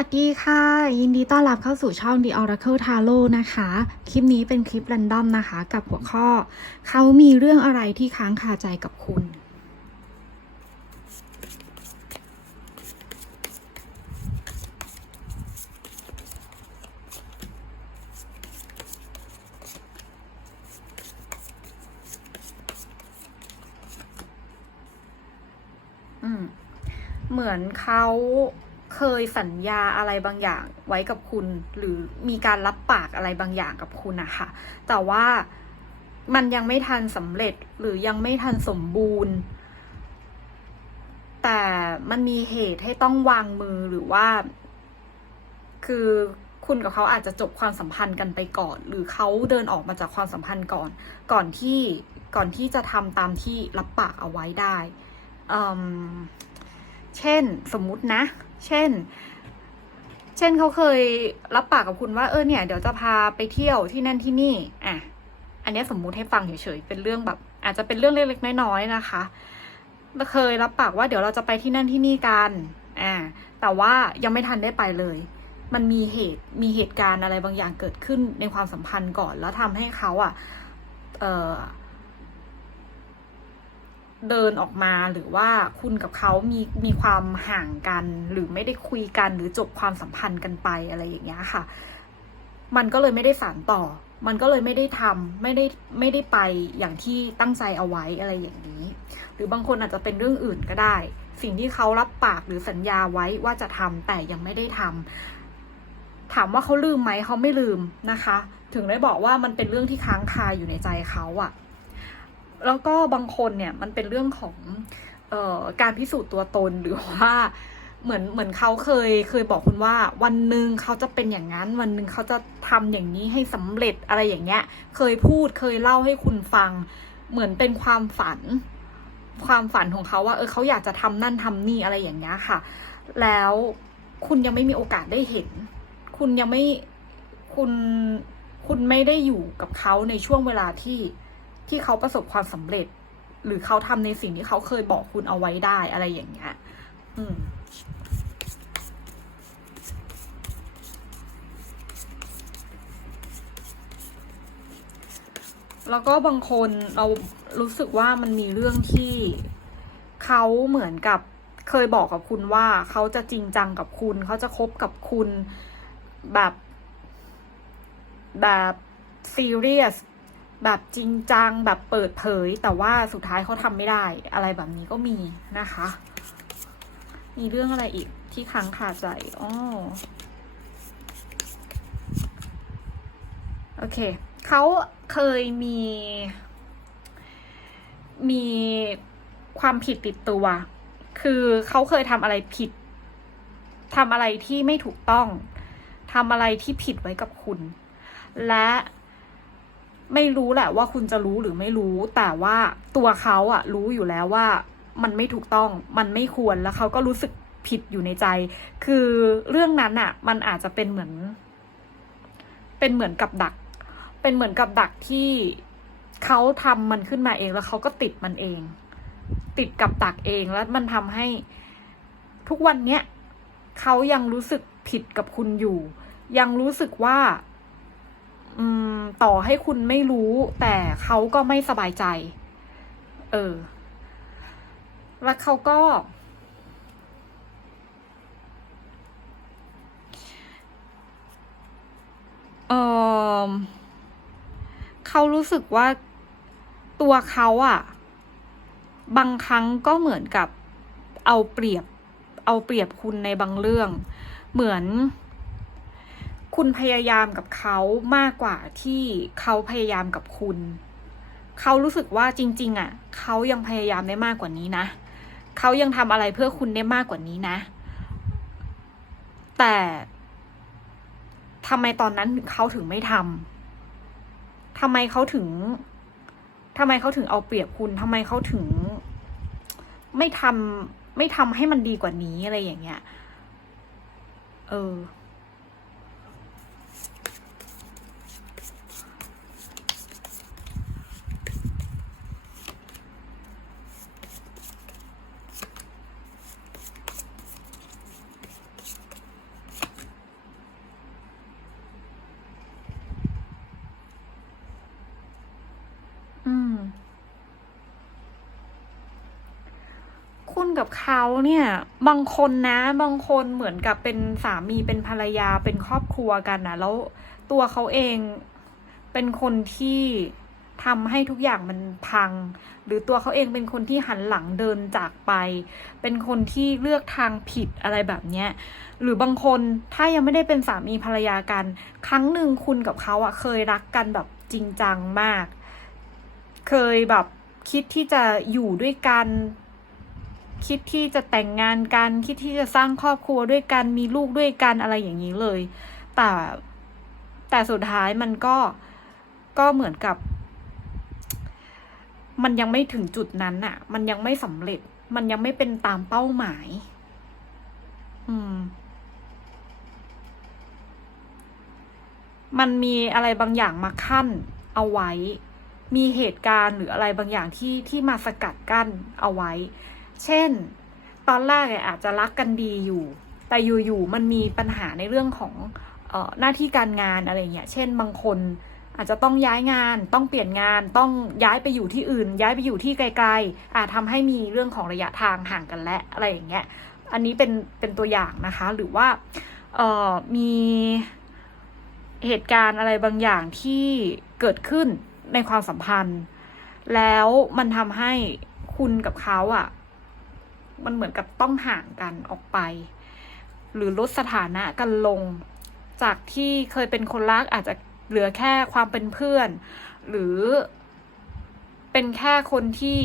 วัสดีค่ะ ยินดีต้อนรับเข้าสู่ช่อง The Oracle Tarot นะคะ คลิปนี้เป็นคลิป r รนดอมนะคะ กับหัวข้อ เขามีเรื่องอะไรที่ค้างคาใจกับคุณอืมเหมือนเขา เคยสัญญาอะไรบางอย่างไว้กับคุณ หรือมีการรับปากอะไรบางอย่างกับคุณนะคะแต่ว่ามันยังไม่ทันสำเร็จหรือยังไม่ทันสมบูรณ์ แต่มันมีเหตุให้ต้องวางมือหรือว่า คือคุณกับเขาอาจจะจบความสัมพันธ์กันไปก่อน หรือเขาเดินออกมาจากความสัมพันธ์ก่อน ก่อนที่ก่อนที่จะทำตามที่รับปากเอาไว้ได้ เช่นสมมุตินะ เช่น เช่นเขาเคยรับปากกับคุณว่าเออเนี่ยเดี๋ยวจะพาไปเที่ยวที่นั่นที่นี่อะอันนี้สมมุติให้ฟังเฉยๆเป็นเรื่องแบบ อาจจะเป็นเรื่องเล็กๆน้อยๆนะคะเคยรับปากว่าเดี๋ยวเราจะไปที่นั่นที่นี่กันอ่าแต่ว่ายังไม่ทันได้ไปเลย มันมีเหตุมีเหตุการณ์อะไรบางอย่างเกิดขึ้นในความสัมพันธ์ก่อน แล้วทำให้เขาอะเออ เดินออกมาหรือว่าคุณกับเขามีมีความห่างกัน หรือไม่ได้คุยกันหรือจบความสัมพันธ์กันไปอะไรอย่างเงี้ยค่ะ มันก็เลยไม่ได้สานต่อ มันก็เลยไม่ได้ทำไม่ได้ไม่ได้ไปอย่างที่ตั้งใจเอาไว้อะไรอย่างนี้ หรือบางคนอาจจะเป็นเรื่องอื่นก็ได้ สิ่งที่เขารับปากหรือสัญญาไว้ว่าจะทำแต่ยังไม่ได้ทำถามว่าเขาลืมไหมเขาไม่ลืมนะคะ ถึงได้บอกว่ามันเป็นเรื่องที่ค้างคาอยู่ในใจเขาอะ แล้วก็บางคนเนี่ยมันเป็นเรื่องของเออการพิสูจน์ตัวตนหรือว่าเหมือนเหมือนเขาเคยเคยบอกคุณว่า วันหนึ่งเขาจะเป็นอย่างนั้น วันหนึ่งเขาจะทำอย่างนี้ให้สำเร็จอะไรอย่างเงี้ย เคยพูดเคยเล่าให้คุณฟัง เหมือนเป็นความฝัน ความฝันของเขาว่า เออเขาอยากจะทำนั่นทำนี่อะไรอย่างเงี้ยค่ะ แล้วคุณยังไม่มีโอกาสได้เห็น คุณยังไม่คุณคุณไม่ได้อยู่กับเขาในช่วงเวลาที่ ที่เขาประสบความสำเร็จ หรือเขาทำในสิ่งที่เขาเคยบอกคุณเอาไว้ได้อะไรอย่างเงี้ย อืมแล้วก็บางคนเรารู้สึกว่ามันมีเรื่องที่เขาเหมือนกับเคยบอกกับคุณว่าเขาจะจริงจังกับคุณ เขาจะคบกับคุณแบบแบบซีเรียส แบบจริงจังแบบเปิดเผย แต่ว่าสุดท้ายเขาทำไม่ได้ อะไรแบบนี้ก็มีนะคะ มีเรื่องอะไรอีกที่ค้างคาใจอ๋อโอเคเขาเคยมี มีความผิดติดตัว คือเขาเคยทำอะไรผิดทำอะไรที่ไม่ถูกต้องทำอะไรที่ผิดไว้กับคุณ และ ไม่รู้แหละว่าคุณจะรู้หรือไม่รู้ แต่ว่าตัวเขาอะรู้อยู่แล้วว่ามันไม่ถูกต้องมันไม่ควรแล้วเขาก็รู้สึกผิดอยู่ในใจ คือเรื่องนั้นอะมันอาจจะเป็นเหมือน เป็นเหมือนกับดัก เป็นเหมือนกับดักที่เขาทำมันขึ้นมาเองแล้วเขาก็ติดมันเอง ติดกับดักเองแล้วมันทำให้ทุกวันเนี้ยเขายังรู้สึกผิดกับคุณอยู่ ยังรู้สึกว่า ต่อให้คุณไม่รู้ แต่เขาก็ไม่สบายใจ เออ แล้วเขาก็ เออเขารู้สึกว่าตัวเขาอะบางครั้งก็เหมือนกับเอาเปรียบ เอาเปรียบคุณในบางเรื่อง เหมือน คุณพยายามกับเขามากกว่าที่เขาพยายามกับคุณ เขารู้สึกว่าจริง ๆ อะ เขายังพยายามได้มากกว่านี้นะ เขายังทำอะไรเพื่อคุณได้มากกว่านี้นะ แต่ทำไมตอนนั้นเขาถึงไม่ทำทำไมเขาถึงทำไมเขาถึงเอาเปรียบคุณทำไมเขาถึง ไม่ทำไม่ทำให้มันดีกว่านี้อะไรอย่างเงี้ย เออ อืม คุณกับเขาเนี่ย บางคนนะ บางคนเหมือนกับเป็นสามีเป็นภรรยาเป็นครอบครัวกันนะแล้วตัวเขาเองเป็นคนที่ทำให้ทุกอย่างมันพัง หรือตัวเขาเองเป็นคนที่หันหลังเดินจากไป เป็นคนที่เลือกทางผิดอะไรแบบเนี้ย หรือบางคนถ้ายังไม่ได้เป็นสามีภรรยากัน ครั้งหนึ่งคุณกับเขาอะเคยรักกันแบบจริงจังมาก เคยแบบคิดที่จะอยู่ด้วยกัน คิดที่จะแต่งงานกัน คิดที่จะสร้างครอบครัวด้วยกัน มีลูกด้วยกันอะไรอย่างนี้เลย แต่แต่สุดท้ายมันก็ก็เหมือนกับ มันยังไม่ถึงจุดนั้นอะมันยังไม่สำเร็จ มันยังไม่เป็นตามเป้าหมาย อืมมันมีอะไรบางอย่างมาขั้นเอาไว้ มีเหตุการณ์หรืออะไรบางอย่างที่ที่มาสกัดกั้นเอาไว้ เช่น ตอนแรกเนี่ยอาจจะรักกันดีอยู่ แต่อยู่ๆมันมีปัญหาในเรื่องของออหน้าที่การงานอะไรเงี้ย เช่น บางคนอาจจะต้องย้ายงาน ต้องเปลี่ยนงาน ต้องย้ายไปอยู่ที่อื่น ย้ายไปอยู่ที่ไกลๆ อาจทำให้มีเรื่องของระยะทางห่างกันและอะไรอย่างเงี้ย อันนี้เป็นเป็นตัวอย่างนะคะ หรือว่าเออมีเหตุการณ์อะไรบางอย่างที่เกิดขึ้น ในความสัมพันธ์ แล้วมันทำให้คุณกับเขาอะ่ะ มันเหมือนกับต้องห่างกันออกไป หรือลดสถานะกันลง จากที่เคยเป็นคนรักอาจจะเหลือแค่ความเป็นเพื่อน หรือเป็นแค่คนที่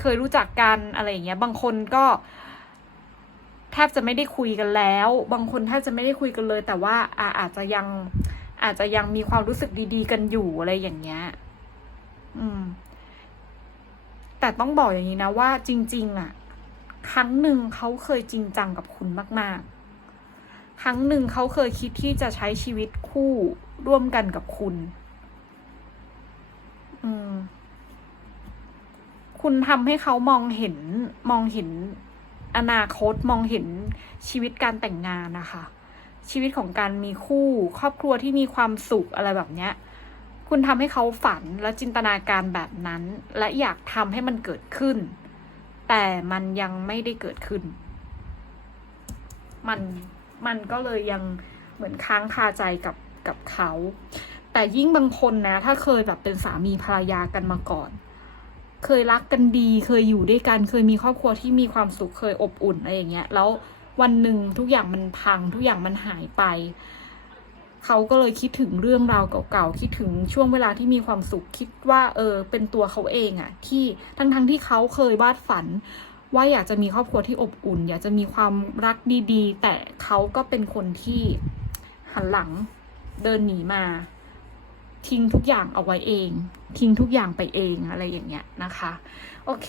เคยรู้จักกันอะไรอย่างเงี้ย บางคนก็แทบจะไม่ได้คุยกันแล้ว บางคนแทบจะไม่ได้คุยกันเลย แต่ว่าอาอาจจะยังอาจจะยังมีความรู้สึกดี ๆ กันอยู่อะไรอย่างเงี้ย อืม แต่ต้องบอกอย่างนี้นะว่าจริง ๆ อะ ครั้งหนึ่งเขาเคยจริงจังกับคุณมาก ๆ ครั้งหนึ่งเขาเคยคิดที่จะใช้ชีวิตคู่ร่วมกันกับคุณ อืม คุณทำให้เขามองเห็นมองเห็นอนาคตมองเห็นชีวิตการแต่งงานนะคะ ชีวิตของการมีคู่ ครอบครัวที่มีความสุขอะไรแบบเนี้ย คุณทำให้เขาฝันและจินตนาการแบบนั้น และอยากทำให้มันเกิดขึ้น แต่มันยังไม่ได้เกิดขึ้น มันมันก็เลยยังเหมือนค้างคาใจกับกับเขา แต่ยิ่งบางคนนะ ถ้าเคยแบบเป็นสามีภรรยากันมาก่อน เคยรักกันดี เคยอยู่ด้วยกัน เคยมีครอบครัวที่มีความสุข เคยอบอุ่นอะไรอย่างเงี้ย แล้ววันหนึ่งทุกอย่างมันพัง ทุกอย่างมันหายไป เขาก็เลยคิดถึงเรื่องราวเก่าๆ คิดถึงช่วงเวลาที่มีความสุข คิดว่าเออเป็นตัวเขาเองอะที่ทั้งๆทที่เขาเคยวาดฝัน ว่าอยากจะมีครอบครัวที่อบอุ่น อยากจะมีความรักดีๆ แต่เขาก็เป็นคนที่หันหลังเดินหนีมา ทิ้งทุกอย่างเอาไว้เอง ทิ้งทุกอย่างไปเองอะไรอย่างเงี้ยนะคะ โอเค